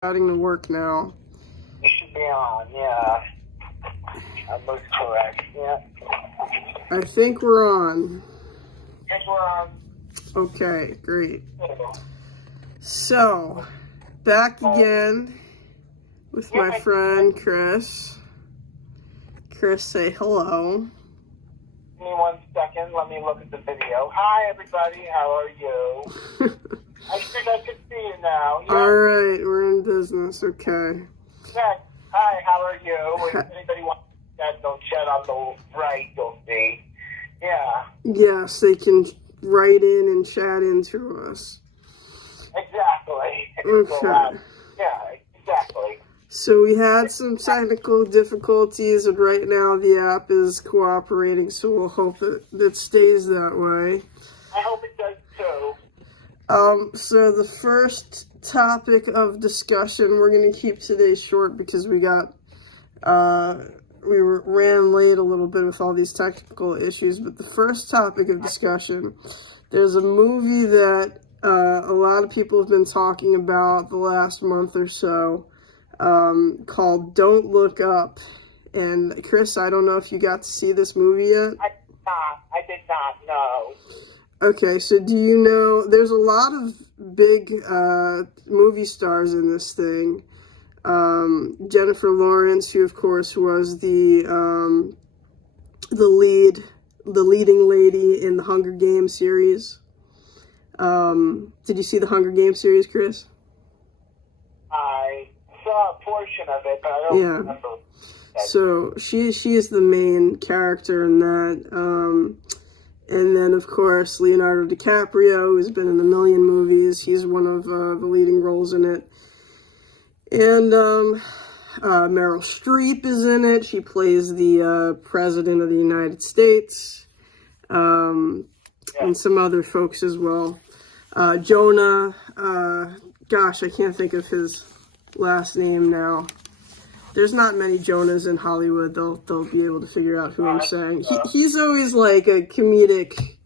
Starting to work now. You should be on, yeah. That looks correct, yeah. I think we're on. Yes, we're on. Okay, great. So, back again with my friend Chris. Chris, say hello. Give me 1 second. Let me look at the video. Hi, everybody. How are you? I think I can see you now. Yeah. All right, we're in business. Okay. Yeah. Hi, how are you? If anybody wants that, don't chat on the right, you'll see. Yeah. Yes, they can write in and chat into us. Exactly. Okay. Yeah, exactly. So we had some technical difficulties, and right now the app is cooperating, so we'll hope it stays that way. I hope it does too. So the first topic of discussion, we're going to keep today short because we ran late a little bit with all these technical issues, but the first topic of discussion, there's a movie that a lot of people have been talking about the last month or so, called Don't Look Up. And Chris, I don't know if you got to see this movie yet? I did not know. Okay, so do you know, there's a lot of big movie stars in this thing. Jennifer Lawrence, who of course was the leading lady in the Hunger Games series. Did you see the Hunger Games series, Chris? I saw a portion of it, but I don't remember. So she is the main character in that. And then, of course, Leonardo Dicaprio, who's been in a million movies. He's one of the leading roles in it. And Meryl Streep is in it. She plays the President of the United States. And some other folks as well. Jonah, gosh, I can't think of his last name now. There's not many Jonahs in Hollywood. They'll be able to figure out who I'm saying. He's always like a comedic,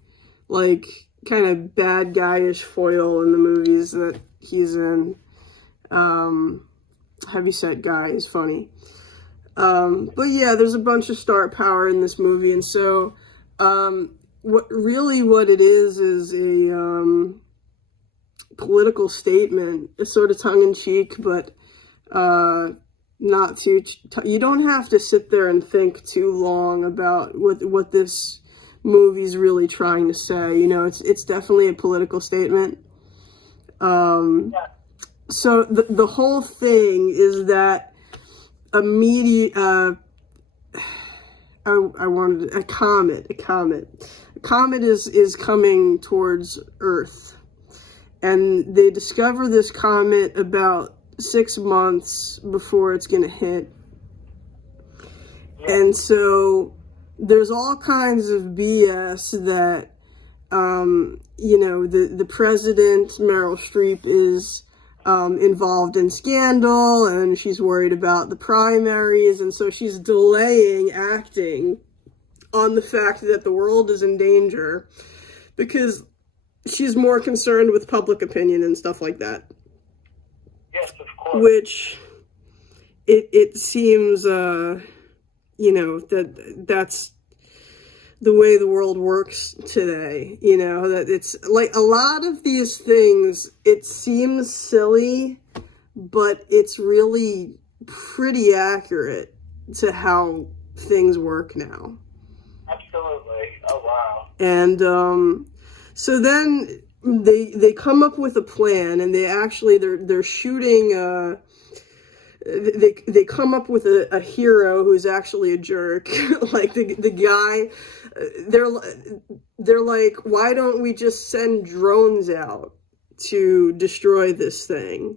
like kind of bad guyish foil in the movies that he's in. Heavyset guy is funny. But yeah, there's a bunch of star power in this movie, and so what it is a political statement. It's sort of tongue in cheek, but not too. You don't have to sit there and think too long about what this movie's really trying to say. You know, it's definitely a political statement. So the whole thing is that a comet is coming towards Earth, and they discover this comet about 6 months before it's going to hit. And so there's all kinds of BS that, the president, Meryl Streep, is involved in scandal, and she's worried about the primaries, and so she's delaying acting on the fact that the world is in danger because she's more concerned with public opinion and stuff like that. Yes, of course. Which it seems, that's the way the world works today. You know, that it's like a lot of these things, it seems silly, but it's really pretty accurate to how things work now. Absolutely. Oh, wow. And so then they come up with a plan, and they're shooting. They come up with a hero who's actually a jerk. Like the guy, they're like, why don't we just send drones out to destroy this thing?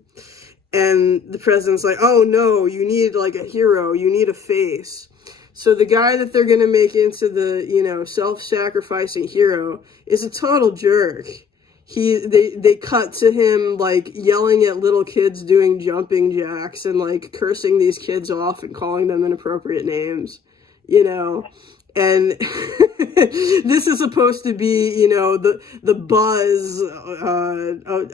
And the president's like, oh no, you need like a hero, you need a face. So the guy that they're going to make into the, self-sacrificing hero is a total jerk. They cut to him, like, yelling at little kids doing jumping jacks and, like, cursing these kids off and calling them inappropriate names, and this is supposed to be, you know, the buzz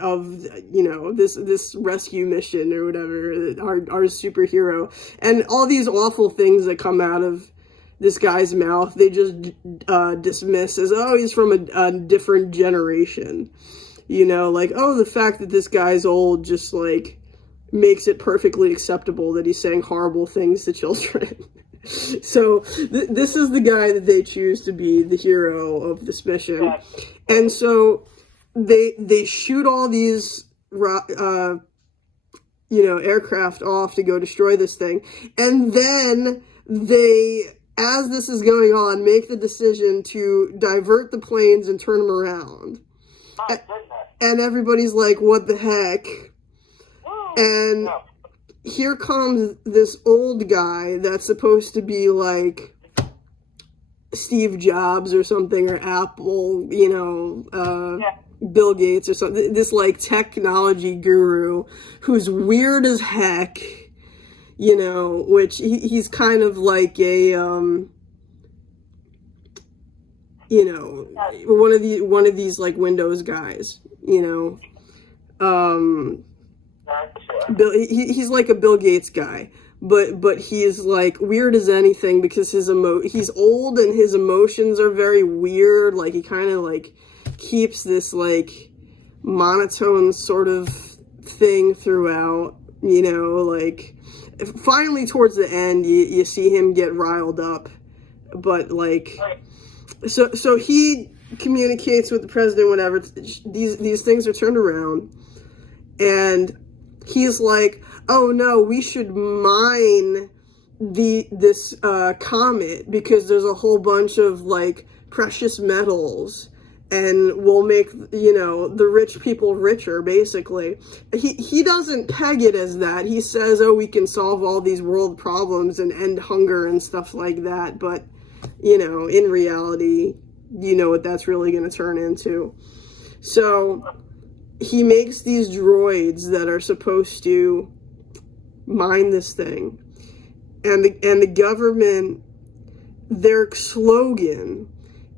of you know, this rescue mission or whatever, our superhero, and all these awful things that come out of this guy's mouth, they just dismiss as, oh, he's from a different generation, you know, like, oh, the fact that this guy's old just like makes it perfectly acceptable that he's saying horrible things to children. So this is the guy that they choose to be the hero of this mission. And so they shoot all these you know, aircraft off to go destroy this thing, and then they, as this is going on, make the decision to divert the planes and turn them around. And everybody's like, what the heck? And here comes this old guy that's supposed to be like Steve Jobs or something, or Apple, you know, Bill Gates or something. This like technology guru who's weird as heck, you know, which he's kind of like a, you know, one of these like Windows guys, you know, he's like a Bill Gates guy, but he's like weird as anything because he's old and his emotions are very weird. Like he kind of like keeps this like monotone sort of thing throughout, you know, like finally towards the end you see him get riled up, but like so he communicates with the president, whatever. These things are turned around, and he's like, oh no, we should mine this comet because there's a whole bunch of like precious metals, and we'll make, you know, the rich people richer, basically. He doesn't peg it as that. He says, oh, we can solve all these world problems and end hunger and stuff like that. But, you know, in reality, you know what that's really going to turn into. So he makes these droids that are supposed to mine this thing. And the government, their slogan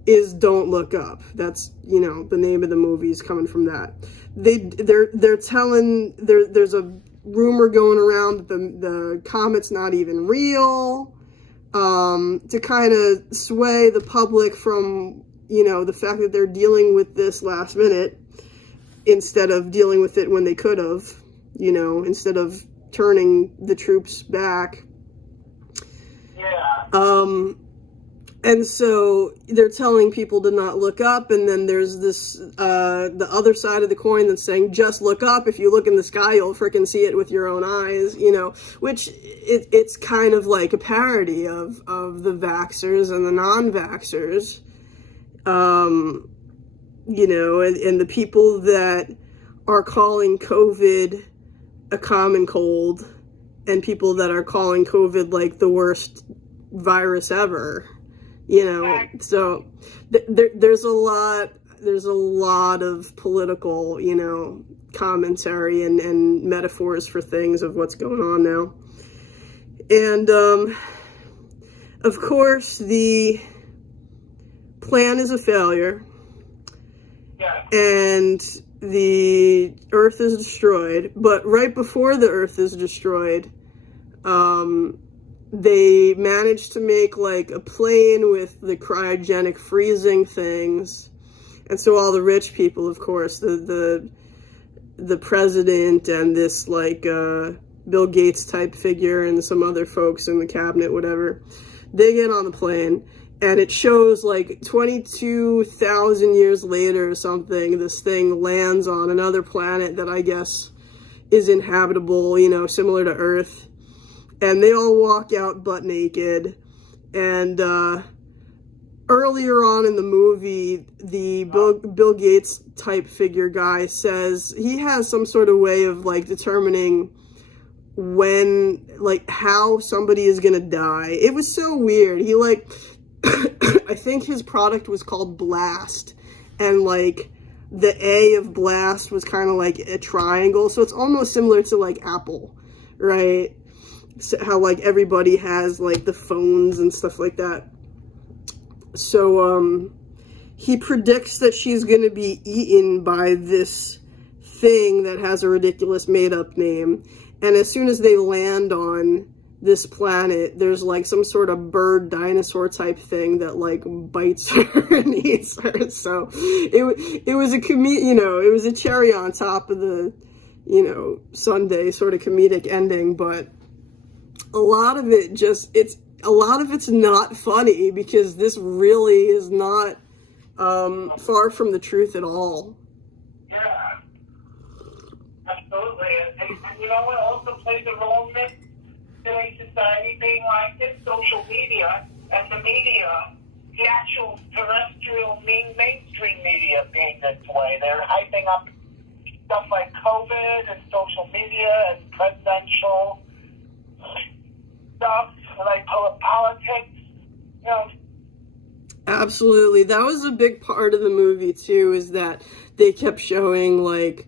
is "Don't look up." That's, you know, the name of the movie is coming from that. They're telling, there's a rumor going around that the comet's not even real, to kind of sway the public from, you know, the fact that they're dealing with this last minute instead of dealing with it when they could have, you know, instead of turning the troops back. Yeah. And so they're telling people to not look up, and then there's this, the other side of the coin that's saying, just look up. If you look in the sky, you'll frickin' see it with your own eyes, you know, which it's kind of like a parody of the vaxxers and the non-vaxxers, you know, and the people that are calling COVID a common cold, and people that are calling COVID like the worst virus ever. You know, so there's a lot of political, you know, commentary and metaphors for things of what's going on now. And, of course, the plan is a failure. And the Earth is destroyed. But right before the Earth is destroyed, they managed to make like a plane with the cryogenic freezing things, and so all the rich people, of course, the president and this like Bill Gates type figure and some other folks in the cabinet, whatever, they get on the plane, and it shows like 22,000 years later or something, this thing lands on another planet that I guess is inhabitable, you know, similar to Earth. And they all walk out butt naked. And earlier on in the movie, the Bill Gates type figure guy says he has some sort of way of like determining when, like how somebody is gonna die. It was so weird. He like, I think his product was called Blast, and like the A of Blast was kind of like a triangle. So it's almost similar to like Apple, right? How like everybody has like the phones and stuff like that. So he predicts that she's going to be eaten by this thing that has a ridiculous made-up name. And as soon as they land on this planet, there's like some sort of bird dinosaur type thing that like bites her and eats her. So it was a it was a cherry on top of the, Sunday sort of comedic ending. But a lot of it it's not funny, because this really is not far from the truth at all. Yeah, absolutely. And you know what also plays a role in this? Today's society being like this, social media and the media, the actual terrestrial mainstream media being this way. They're hyping up stuff like COVID and social media and presidential stuff, like politics, Absolutely. That was a big part of the movie too, is that they kept showing like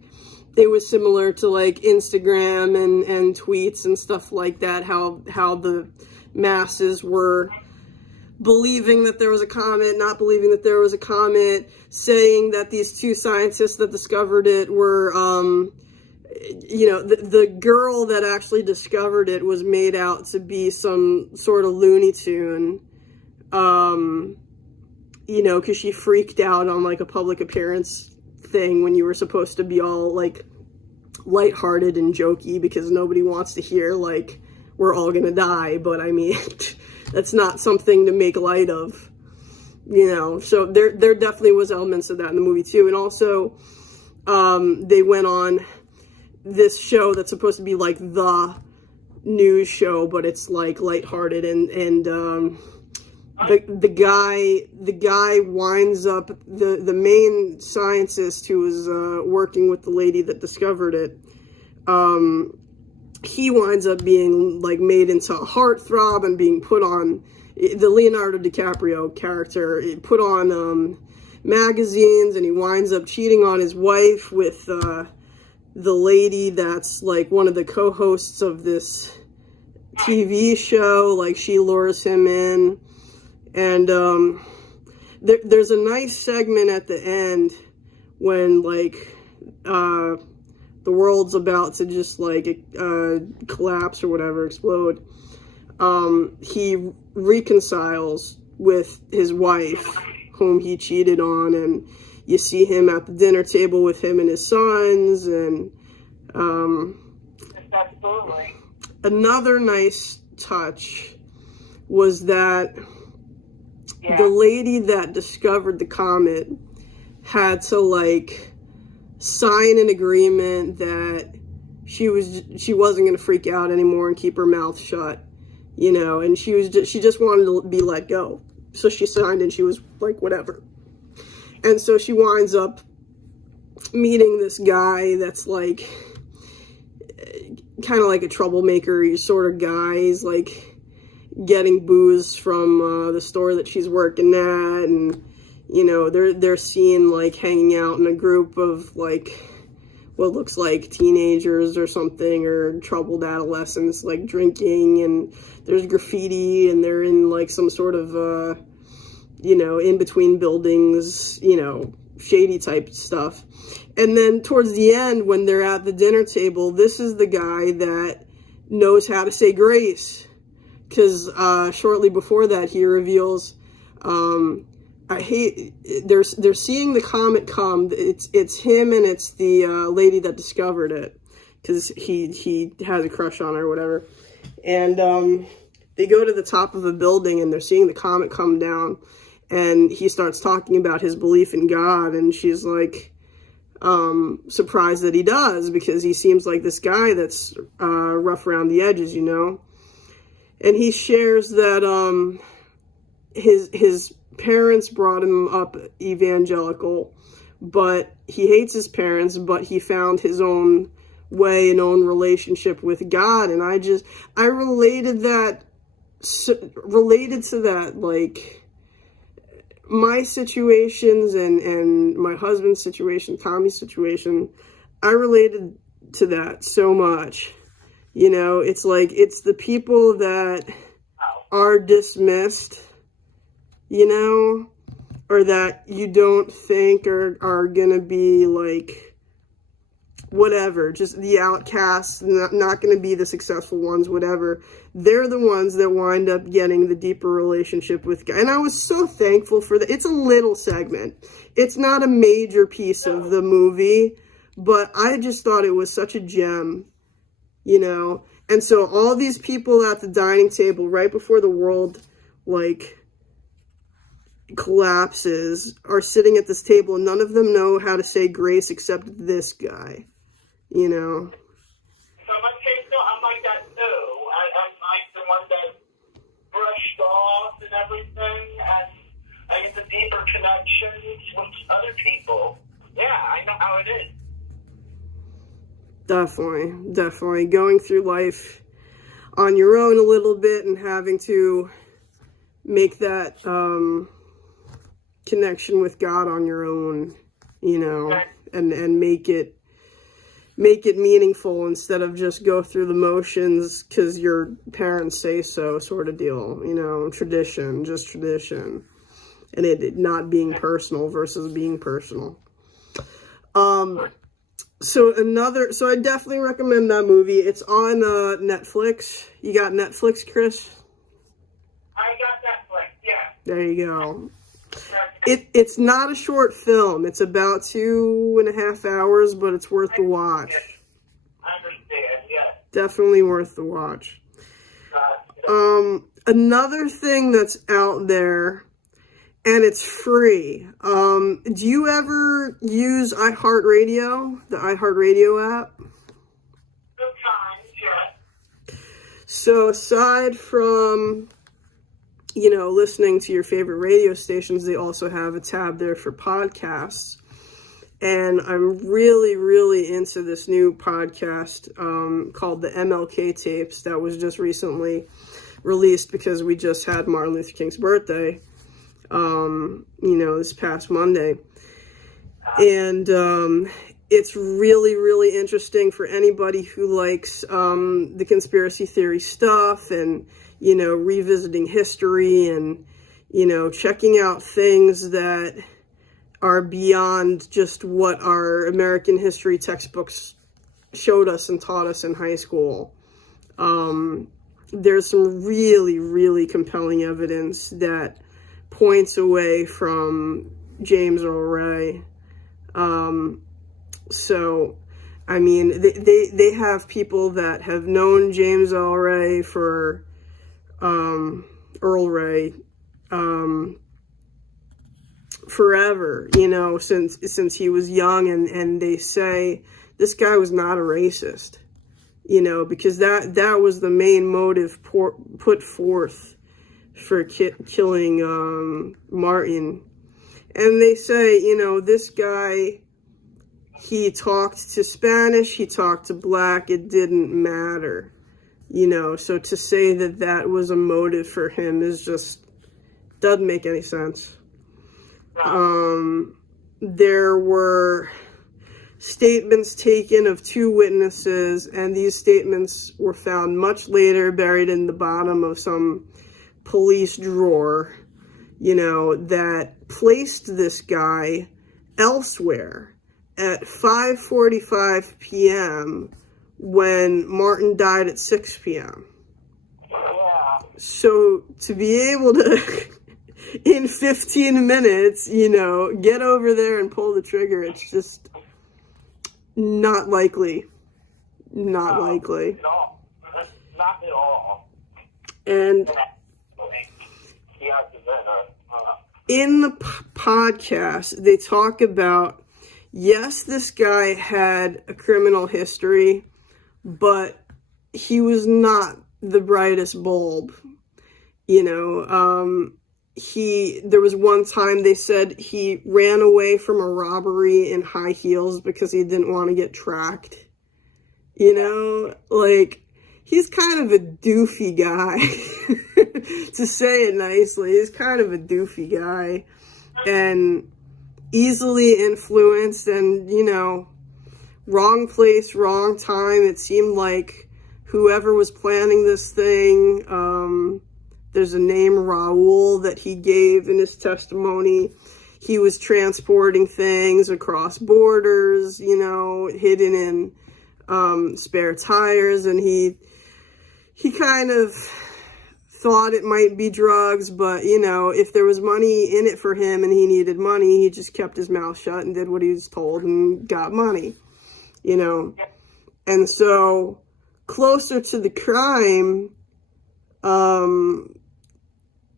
it was similar to like Instagram and tweets and stuff like that, how the masses were believing that there was a comet, not believing that there was a comet, saying that these two scientists that discovered it were the girl that actually discovered it was made out to be some sort of Looney Tune, because she freaked out on like a public appearance thing when you were supposed to be all like lighthearted and jokey, because nobody wants to hear like we're all gonna die. But I mean, that's not something to make light of, so there definitely was elements of that in the movie too. And also they went on this show that's supposed to be like the news show, but it's like lighthearted, and the guy winds up, the main scientist who was working with the lady that discovered it, he winds up being like made into a heartthrob and being put on, the Leonardo Dicaprio character, put on magazines, and he winds up cheating on his wife with the lady that's like one of the co-hosts of this TV show. Like, she lures him in. And there's a nice segment at the end when like the world's about to just like collapse or whatever, explode. He reconciles with his wife, whom he cheated on, and you see him at the dinner table with him and his sons. And absolutely. Another nice touch was that the lady that discovered the comet had to like sign an agreement that she wasn't going to freak out anymore and keep her mouth shut, and she just wanted to be let go. So she signed, and she was like, whatever. And so she winds up meeting this guy that's like kind of like a troublemaker sort of guy. He's like getting booze from the store that she's working at, and they're seen like hanging out in a group of like what looks like teenagers or something, or troubled adolescents, like drinking, and there's graffiti, and they're in like some sort of in between buildings, shady type stuff. And then towards the end, when they're at the dinner table, this is the guy that knows how to say grace. Because shortly before that, he reveals, they're seeing the comet come. It's him, and it's the lady that discovered it, because he has a crush on her or whatever. And they go to the top of a building, and they're seeing the comet come down, and he starts talking about his belief in God, and she's like surprised that he does, because he seems like this guy that's rough around the edges, And he shares that his parents brought him up evangelical, but he hates his parents, but he found his own way and own relationship with God. And I related to that, like my situations and my husband's situation, Tommy's situation. I related to that so much. It's like, it's the people that are dismissed you know, or that you don't think are gonna be like whatever, just the outcasts, not going to be the successful ones, whatever. They're the ones that wind up getting the deeper relationship with God. And I was so thankful for that. It's a little segment. It's not a major piece of the movie, but I just thought it was such a gem, you know. And so all these people at the dining table right before the world, like, collapses are sitting at this table, and none of them know how to say grace except this guy. You know. So let's say so. I'm like that too. I'm like the one that brushed off and everything, and I get the deeper connections with other people. Yeah, I know how it is. Definitely. Going through life on your own a little bit and having to make that connection with God on your own, you know, and make it meaningful instead of just go through the motions because your parents say so, sort of deal, you know, tradition, and it not being personal versus being personal. So I definitely recommend that movie. It's on Netflix. You got Netflix, Chris? I got Netflix, yeah. There you go. It's not a short film. It's about 2.5 hours, but it's worth the watch. I understand, yeah. Definitely worth the watch. Another thing that's out there, and it's free. Do you ever use iHeartRadio, the iHeartRadio app? Sometimes, yeah. So aside from, you know, listening to your favorite radio stations, they also have a tab there for podcasts. And I'm really, really into this new podcast called the Mlk Tapes that was just recently released because we just had Martin Luther King's birthday, you know, this past Monday. And it's really, really interesting for anybody who likes the conspiracy theory stuff and, you know, revisiting history and, you know, checking out things that are beyond just what our American history textbooks showed us and taught us in high school. There's some really, really compelling evidence that points away from James Earl Ray. So, I mean, they have people that have known James Earl Ray for Earl Ray forever, you know, since he was young, and they say this guy was not a racist, you know, because that was the main motive put forth for killing Martin. And they say, you know, this guy, he talked to Spanish, he talked to black, it didn't matter, you know. So to say that was a motive for him is just, doesn't make any sense. There were statements taken of 2 witnesses, and these statements were found much later buried in the bottom of some police drawer, you know, that placed this guy elsewhere at 5:45 p.m. when Martin died at 6 p.m. Yeah. So to be able to, in 15 minutes, you know, get over there and pull the trigger, it's just not likely. Not likely. No, not at all. And in the podcast, they talk about, yes, this guy had a criminal history, but he was not the brightest bulb. You know, there was one time they said he ran away from a robbery in high heels because he didn't want to get tracked. You know, like, he's kind of a doofy guy, to say it nicely. He's kind of a doofy guy and easily influenced, and, you know, wrong place, wrong time. It seemed like whoever was planning this thing, there's a name, Raul, that he gave in his testimony. He was transporting things across borders, you know, hidden in spare tires, and he kind of thought it might be drugs, but, you know, if there was money in it for him and he needed money, he just kept his mouth shut and did what he was told and got money, you know. And so, closer to the crime,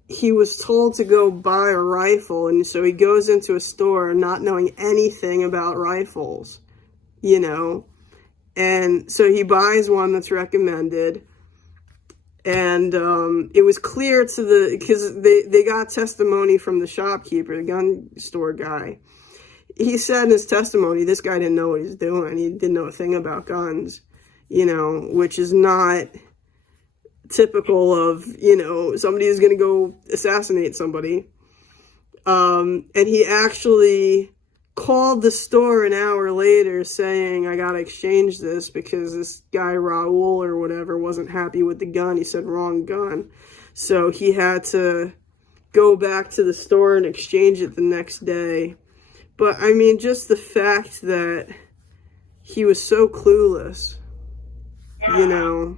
he was told to go buy a rifle, and so he goes into a store not knowing anything about rifles, you know, and so he buys one that's recommended. And it was clear because they got testimony from the shopkeeper, the gun store guy. He said in his testimony, this guy didn't know what he was doing. He didn't know a thing about guns, you know, which is not typical of, you know, somebody who's going to go assassinate somebody. And he actually called the store an hour later saying, I got to exchange this because this guy Raul or whatever wasn't happy with the gun. He said wrong gun. So he had to go back to the store and exchange it the next day. But I mean, just the fact that he was so clueless, you know.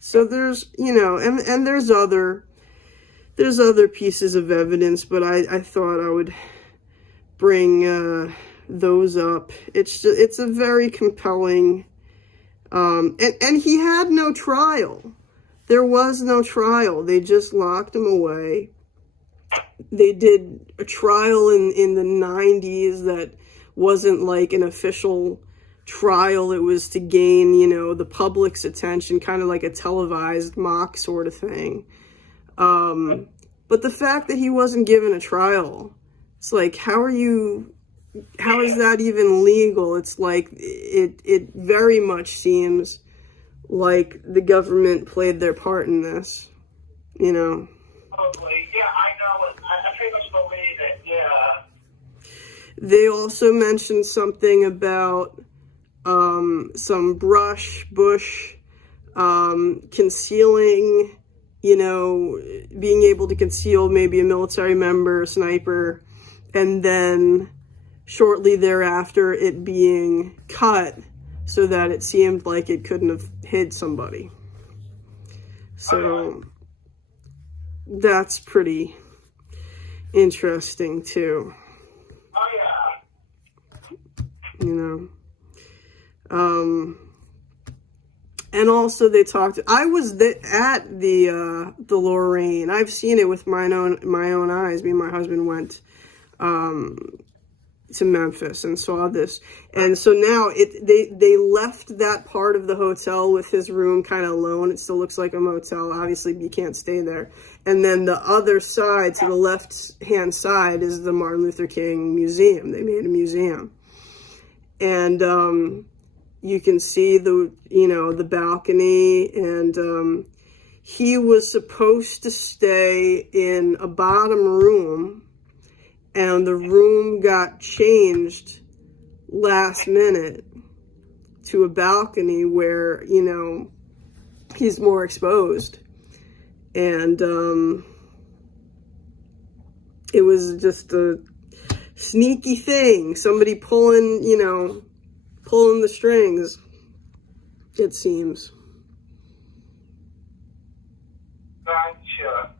So there's, you know, and there's other pieces of evidence, but I thought I would bring those up. It's a very compelling, and he had no trial. There was no trial. They just locked him away. They did a trial in the 90s that wasn't like an official trial. It was to gain, you know, the public's attention, kind of like a televised mock sort of thing. But the fact that he wasn't given a trial, it's like, how is that even legal? It's like, it very much seems like the government played their part in this, you know. Totally. Yeah, I know. I pretty much believe it, yeah. They also mentioned something about some bush, concealing, you know, being able to conceal maybe a military member, a sniper, and then shortly thereafter it being cut so that it seemed like it couldn't have hid somebody. So that's pretty interesting too. Oh yeah. You know. And also they talked, I was at the Lorraine. I've seen it with my own eyes. Me and my husband went to Memphis and saw this. And so now they left that part of the hotel with his room kind of alone. It still looks like a motel. Obviously, you can't stay there. And then the other side, to the left-hand side, is the Martin Luther King Museum. They made a museum. And you can see the balcony, and he was supposed to stay in a bottom room, and the room got changed last minute to a balcony where, you know, he's more exposed. And it was just a sneaky thing. Somebody pulling the strings, it seems. Gotcha.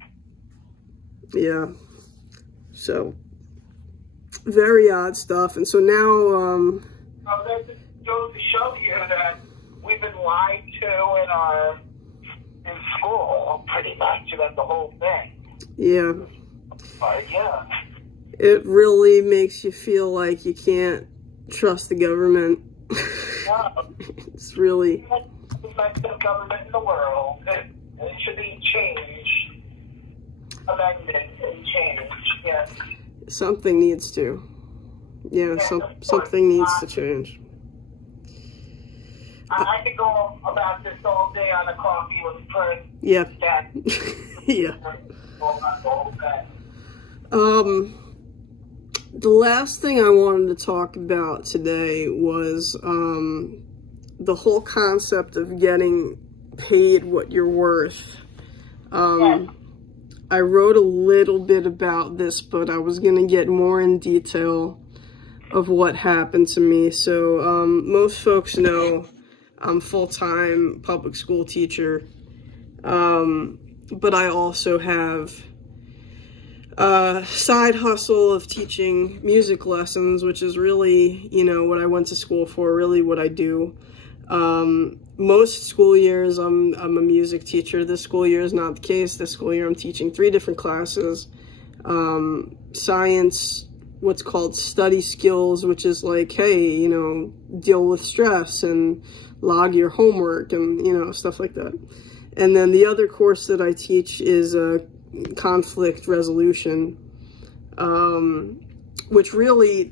Yeah. So, very odd stuff. And so now, That just goes to show you that we've been lied to in school, pretty much, about the whole thing. yeah, But yeah. it really makes you feel like you can't trust the government. Yeah. It's really... The best government in the world. It should be changed. Amended and changed, yes. Something needs to. Yeah, something needs to change. I could go about this all day on a coffee with Chris. Yeah. That, Yeah. The last thing I wanted to talk about today was the whole concept of getting paid what you're worth. Yes. I wrote a little bit about this, but I was going to get more in detail of what happened to me. So most folks know I'm full-time public school teacher, but I also have a side hustle of teaching music lessons, which is really, what I went to school for, really what I do. Most school years I'm a music teacher. This school year is not the case. This school year I'm teaching 3 different classes. Science, what's called study skills, which is like, hey, deal with stress and log your homework and, stuff like that. And then the other course that I teach is conflict resolution, which really,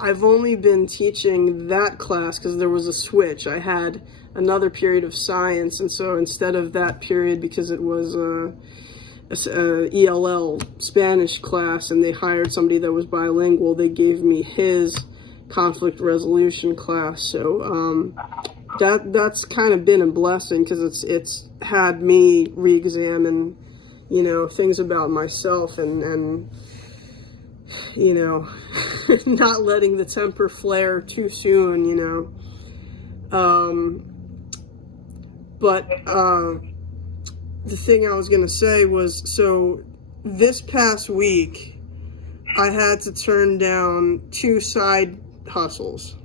I've only been teaching that class because there was a switch. I had another period of science, and so instead of that period, because it was a ELL Spanish class and they hired somebody that was bilingual, they gave me his conflict resolution class. So that's kind of been a blessing because it's had me re-examine things about myself and not letting the temper flare too soon, but the thing I was going to say was, so this past week, I had to turn down 2 side hustles.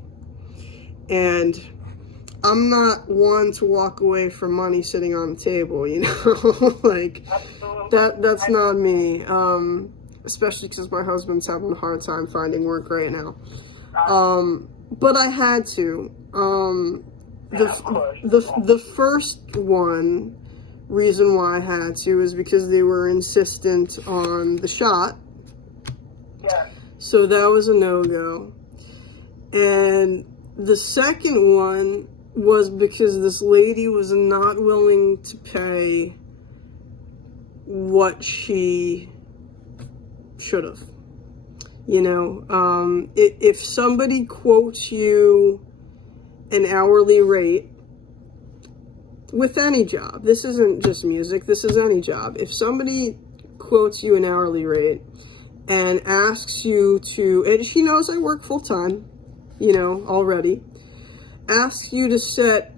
And I'm not one to walk away from money sitting on the table, like that's not me. Especially because my husband's having a hard time finding work right now. But I had to. The first reason why I had to is because they were insistent on the shot. Yes. So that was a no-go. And the second one was because this lady was not willing to pay what she should have. If somebody quotes you an hourly rate with any job, this isn't just music, this is any job. If somebody quotes you an hourly rate and asks you to, and she knows I work full time, already, asks you to set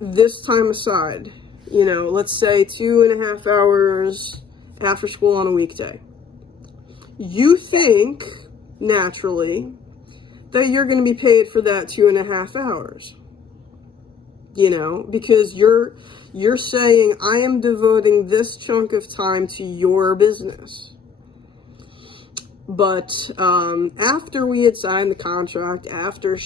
this time aside, let's say 2.5 hours after school on a weekday. You think, naturally, that you're going to be paid for that 2.5 hours. Because you're saying, I am devoting this chunk of time to your business. But after we had signed the contract, after, we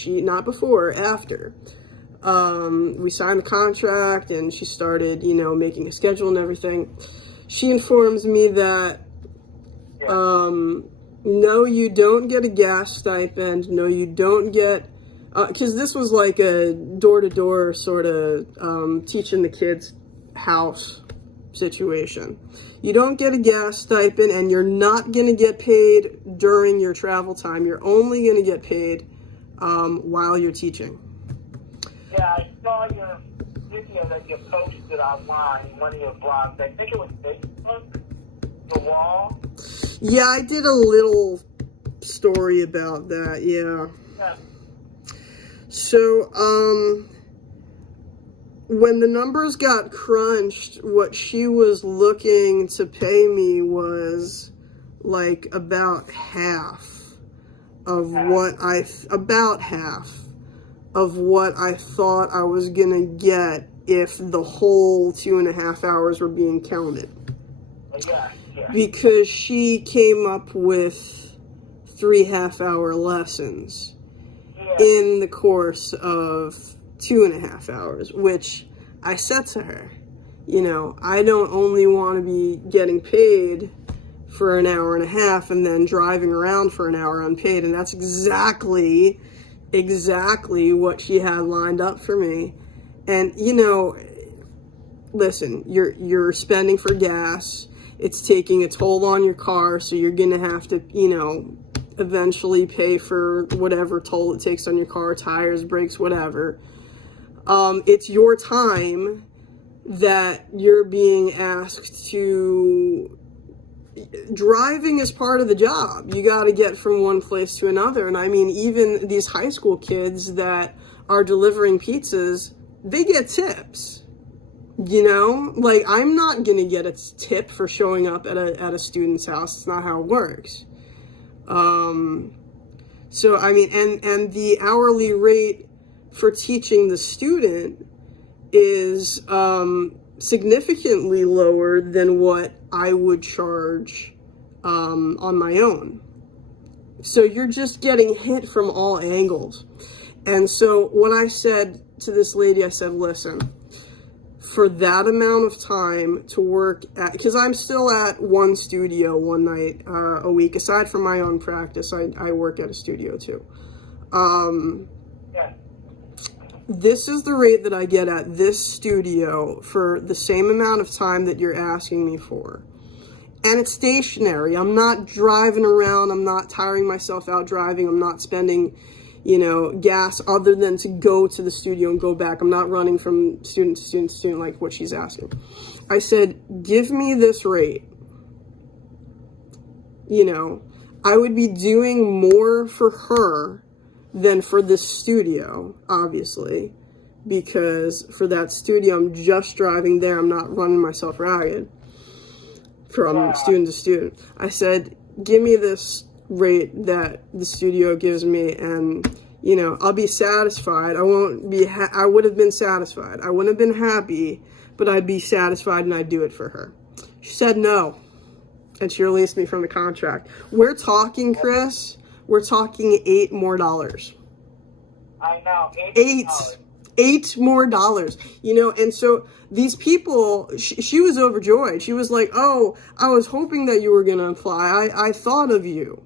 signed the contract and she started, making a schedule and everything, she informs me that, no, you don't get a gas stipend, no, you don't get, because this was like a door-to-door sort of teaching the kids house situation. You don't get a gas stipend and you're not going to get paid during your travel time. You're only going to get paid while you're teaching. Yeah, I saw your video that you posted online, one of your blogs. I think it was Facebook, The Wall. Yeah, I did a little story about that, yeah. So, when the numbers got crunched, what she was looking to pay me was like about half of what I thought I was gonna get if the whole 2.5 hours were being counted. Yeah. Because she came up with 3 half-hour lessons in the course of 2.5 hours, which I said to her, I don't only want to be getting paid for an hour and a half and then driving around for an hour unpaid, and that's exactly what she had lined up for me. And, listen, you're spending for gas, it's taking a toll on your car, so you're gonna have to, eventually pay for whatever toll it takes on your car, tires, brakes, whatever. It's your time that you're being asked to, driving is part of the job. You got to get from one place to another. And I mean, even these high school kids that are delivering pizzas, they get tips. You know, like, I'm not going to get a tip for showing up at a student's house. It's not how it works. So, I mean, and the hourly rate for teaching the student is significantly lower than what I would charge on my own. So you're just getting hit from all angles. And so when I said to this lady, I said, listen, for that amount of time to work at, because I'm still at one studio one night a week, aside from my own practice, I work at a studio too. This is the rate that I get at this studio for the same amount of time that you're asking me for. And it's stationary. I'm not driving around. I'm not tiring myself out driving. I'm not spending, you know, gas other than to go to the studio and go back. I'm not running from student to student to student like what she's asking. I said, give me this rate. You know, I would be doing more for her than for this studio, obviously, because for that studio, I'm just driving there. I'm not running myself ragged from student to student. I said, give me this rate that the studio gives me, and, you know, I'll be satisfied. I won't be, I would have been satisfied. I wouldn't have been happy, but I'd be satisfied and I'd do it for her. She said no, and she released me from the contract. We're talking, Chris, we're talking $8 more. I know. $8 more. You know, and so these people, she was overjoyed. She was like, oh, I was hoping that you were going to apply. I thought of you.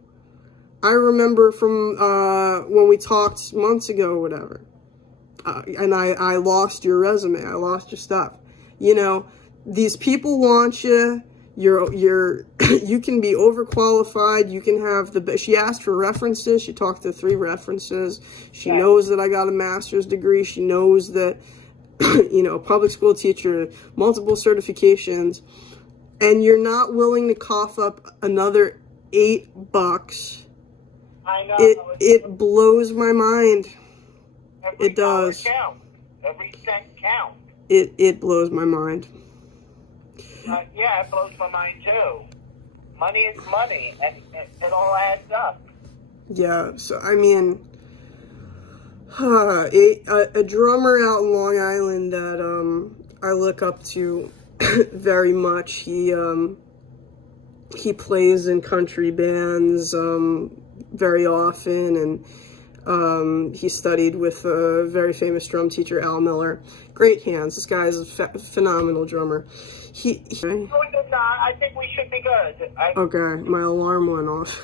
I remember from when we talked months ago or whatever. And I lost your resume. I lost your stuff. You know, these people want you. You can be overqualified. You can have she asked for references. She talked to 3 references. She knows that I got a master's degree. She knows that, you know, public school teacher, multiple certifications, and you're not willing to cough up another $8. I know. It blows my mind. It does. Counts. Every cent counts. It blows my mind. Yeah, it blows my mind too. Money is money, and it all adds up. Yeah, so I mean, a drummer out in Long Island that I look up to very much. He plays in country bands very often, and he studied with a very famous drum teacher, Al Miller. Great hands. This guy is a phenomenal drummer. I think we should be good. Okay, my alarm went off.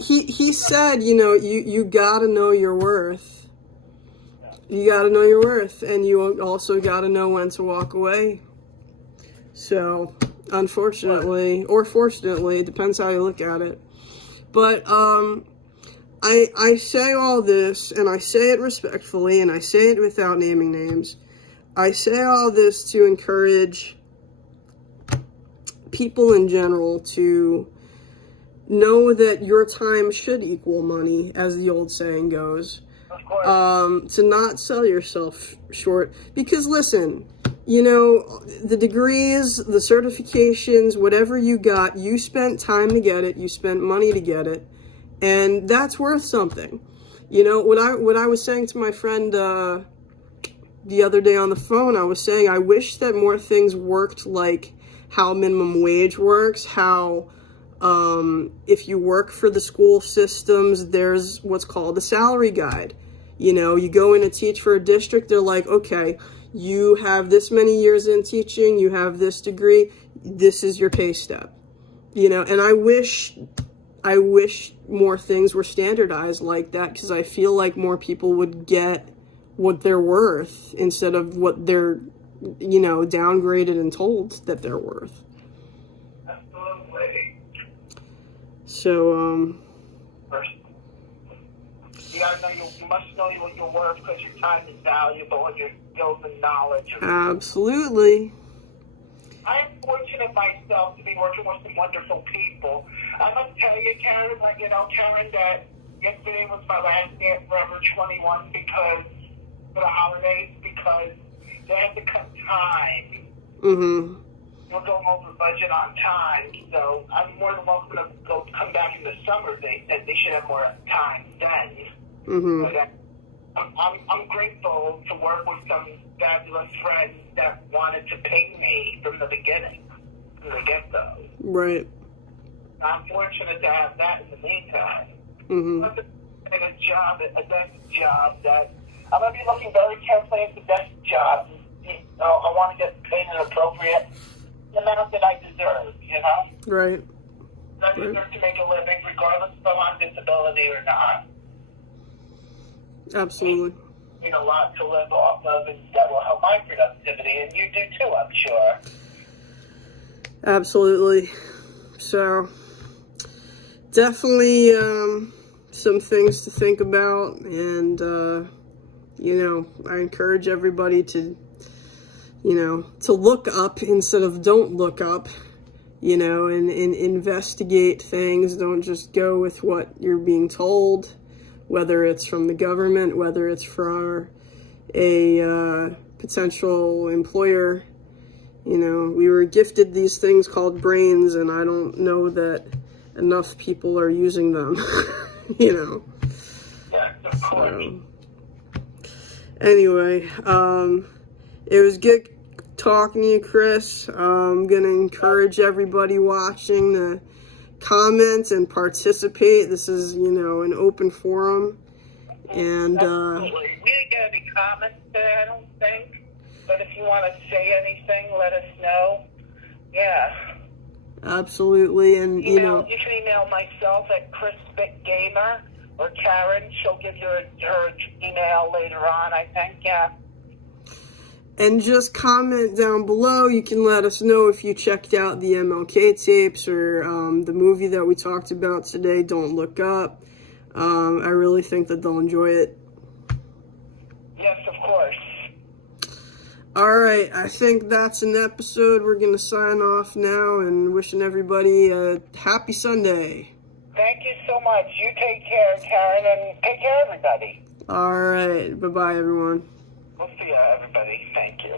He said, you know, you gotta know your worth. You gotta know your worth, and you also gotta know when to walk away. So, unfortunately, or fortunately, it depends how you look at it. But, I say all this, and I say it respectfully, and I say it without naming names. I say all this to encourage people in general to know that your time should equal money, as the old saying goes. Of course. To not sell yourself short. Because listen, you know, the degrees, the certifications, whatever you got, you spent time to get it, you spent money to get it, and that's worth something. You know, what I was saying to my friend the other day on the phone, I was saying I wish that more things worked like how minimum wage works, how if you work for the school systems, there's what's called a salary guide. You know, you go in to teach for a district, they're like, okay, you have this many years in teaching, you have this degree, this is your pay step. You know, and I wish more things were standardized like that, because I feel like more people would get what they're worth instead of what they're, you know, downgraded and told that they're worth. Absolutely. So, You gotta know you must know what you're worth because your time is valuable and your skills and knowledge. Absolutely. I am fortunate myself to be working with some wonderful people. I must tell you, Karen, Karen, that yesterday was my last day at Forever 21 because for the holidays because they had to cut time. Mm-hmm. We're going over budget on time, so I'm more than welcome to come back in the summer. They said they should have more time then. Mm-hmm. But I'm grateful to work with some fabulous friends that wanted to pay me from the beginning, from the get-go. Right. I'm fortunate to have that in the meantime. Mm-hmm. But a desk job that I'm going to be looking very carefully at the desk job. I want to get paid an appropriate amount that I deserve, Right. I deserve to make a living regardless if I'm on disability or not. Absolutely. A lot to live off of, and that will help my productivity, and you do too, I'm sure. Absolutely. So, definitely some things to think about, and, I encourage everybody to, to look up instead of don't look up, and investigate things. Don't just go with what you're being told, whether it's from the government, whether it's from a potential employer. We were gifted these things called brains, and I don't know that enough people are using them, Yes, of course. So, anyway, it was good talking to you, Chris. I'm going to encourage everybody watching to comment and participate. This is, an open forum. And, Absolutely. We didn't get any comments today, I don't think. But if you want to say anything, let us know. Yeah. Absolutely. And, You can email myself at ChrisBitGamer or Karen. She'll give you her email later on, I think. Yeah. And just comment down below. You can let us know if you checked out the Mlk tapes or the movie that we talked about today, Don't Look Up. I really think that they'll enjoy it. Yes, of course. All right, I think that's an episode. We're going to sign off now and wishing everybody a happy Sunday. Thank you so much. You take care, Karen, and take care, everybody. All right, bye-bye, everyone. We'll see you, everybody. Thank you.